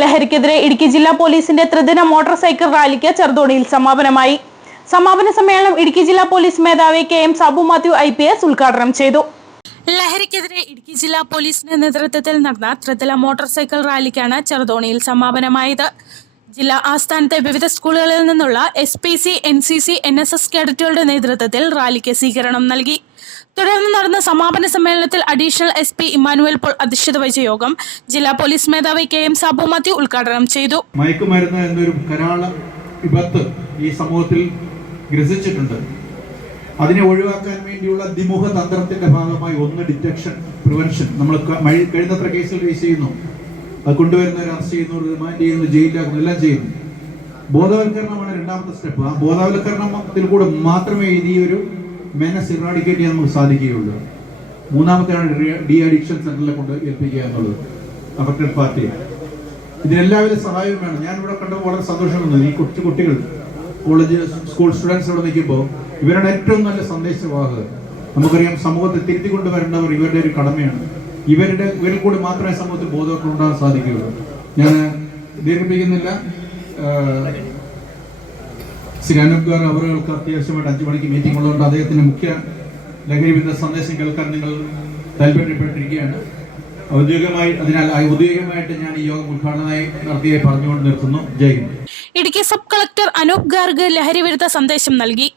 ലഹരിക്കെതിരെ ഇടുക്കി ജില്ലാ പോലീസിന്റെ ത്രിദിന മോട്ടോർ സൈക്കിൾ റാലിക്ക് ചെറുതോണിയിൽ സമാപനമായി. സമാപന സമ്മേളനം ഇടുക്കി ജില്ലാ പോലീസ് മേധാവി K M Sabu Mathew I P S ഉദ്ഘാടനം ചെയ്തു. ലഹരിക്കെതിരെ ഇടുക്കി ജില്ലാ പോലീസിന്റെ നേതൃത്വത്തിൽ നടന്ന ത്രിതല മോട്ടോർ സൈക്കിൾ റാലിക്കാണ് ചെറുതോണിയിൽ സമാപനമായത്. ജില്ലാ ആസ്ഥാനത്തെ വിവിധ സ്കൂളുകളിൽ നിന്നുള്ള S P C N C C N S S കേഡറ്റുകളുടെ നേതൃത്വത്തിൽ റാലിക്ക് സ്വീകരണം നൽകി. തുടർന്ന് നടന്ന സമാപന സമ്മേളനത്തിൽ additional S P Emmanuel Paul അധ്യക്ഷത വഹിച്ച യോഗം ജില്ലാ പോലീസ് മേധാവി കെ എം സാബു ഉദ്ഘാടനം ചെയ്തു. മയക്കുമരുന്ന് എന്നൊരു കരാള വിപത്ത് ഈ സമൂഹത്തിൽ ഗ്രസിച്ചിട്ടുണ്ട്. അതിനെ ഒഴിവാക്കാൻ വേണ്ടിയുള്ള ദിമുഖ തന്ത്രത്തിന്റെ ഭാഗമായി ഒന്ന് ഡിറ്റക്ഷൻ പ്രിവെൻഷൻ. നമ്മൾ കഴിഞ്ഞത്ര കേസിൽ രജിസ്റ്റർ ചെയ്യുന്നു. അത് കൊണ്ടുവരുന്നവർ അറസ്റ്റ് ചെയ്യുന്നു റിമാൻഡ് ചെയ്യുന്നു ജയിലാക്കുന്നു എല്ലാം ചെയ്യുന്നു. ബോധവൽക്കരണമാണ് രണ്ടാമത്തെ സ്റ്റെപ്പ്. ആ ബോധവൽക്കരണത്തിൽ കൂടെ മാത്രമേ ഒരു മെനസ് ഇറാഡിക്കേറ്റ് ചെയ്യാൻ നമുക്ക് സാധിക്കുകയുള്ളൂ. മൂന്നാമത്തെയാണ് ഡി അഡിക്ഷൻ സെന്ററിലെ കൊണ്ട് ഏൽപ്പിക്കുക എന്നുള്ളത്. Affected party. ഇതിനെല്ലാവിധ സഹായവും വേണം. ഞാൻ ഇവിടെ കണ്ടപ്പോൾ വളരെ സന്തോഷം തോന്നുന്നു ഈ കൊച്ചു കുട്ടികൾ കോളേജ് സ്കൂൾ സ്റ്റുഡൻസ് ഇവിടെ നിൽക്കുമ്പോൾ ഇവരുടെ ഏറ്റവും നല്ല സന്ദേശവാഹകർ. നമുക്കറിയാം സമൂഹത്തെ തിരുത്തി കൊണ്ടുവരേണ്ടവർ ഇവരുടെ ഒരു കടമയാണ്. ഇവരുടെ ഇവരിൽ കൂടി മാത്രമേ സമൂഹത്തിൽ ബോധവൽക്കരണം ഉണ്ടാകാൻ സാധിക്കുകയുള്ളൂ. ഞാൻ ദീർഘിപ്പിക്കുന്നില്ല. ഗാർ അവർക്ക് അത്യാവശ്യമായിട്ട് അഞ്ചു മണിക്ക് മീറ്റിംഗ് ഉള്ളതുകൊണ്ട് അദ്ദേഹത്തിന്റെ മുഖ്യ ലഹരി വിരുദ്ധ സന്ദേശം കേൾക്കാൻ നിങ്ങൾ താല്പര്യപ്പെട്ടിരിക്കുകയാണ്. ഔദ്യോഗികമായി അതിനാൽ ഔദ്യോഗികമായിട്ട് ഞാൻ ഈ യോഗം ഉദ്ഘാടനമായി നടത്തിയായി പറഞ്ഞുകൊണ്ട് നിർത്തുന്നു. ജയ് ഇടുക്കി സബ് കളക്ടർ അനൂപ് ഗാർഗ് ലഹരി വിരുദ്ധ സന്ദേശം നൽകി.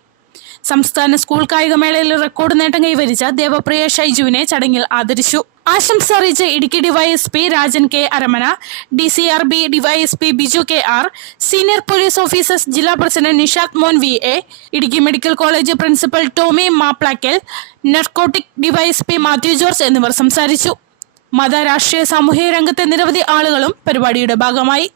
സംസ്ഥാന സ്കൂൾ കായികമേളയിൽ റെക്കോർഡ് നേട്ടം കൈവരിച്ച ദേവപ്രിയ ഷൈജുവിനെ ചടങ്ങിൽ ആദരിച്ചു. ആശംസ അറിയിച്ച Idukki DYSP Rajan K Aramana D C R B DYSP Biju K R senior police officers ജില്ലാ president Nishad Mon V A Idukki medical college principal Tomy Maplakkal narcotic DYSP Mathew George എന്നിവർ സംസാരിച്ചു. മത രാഷ്ട്രീയ സാമൂഹിക രംഗത്തെ നിരവധി ആളുകളും പരിപാടിയുടെ ഭാഗമായി.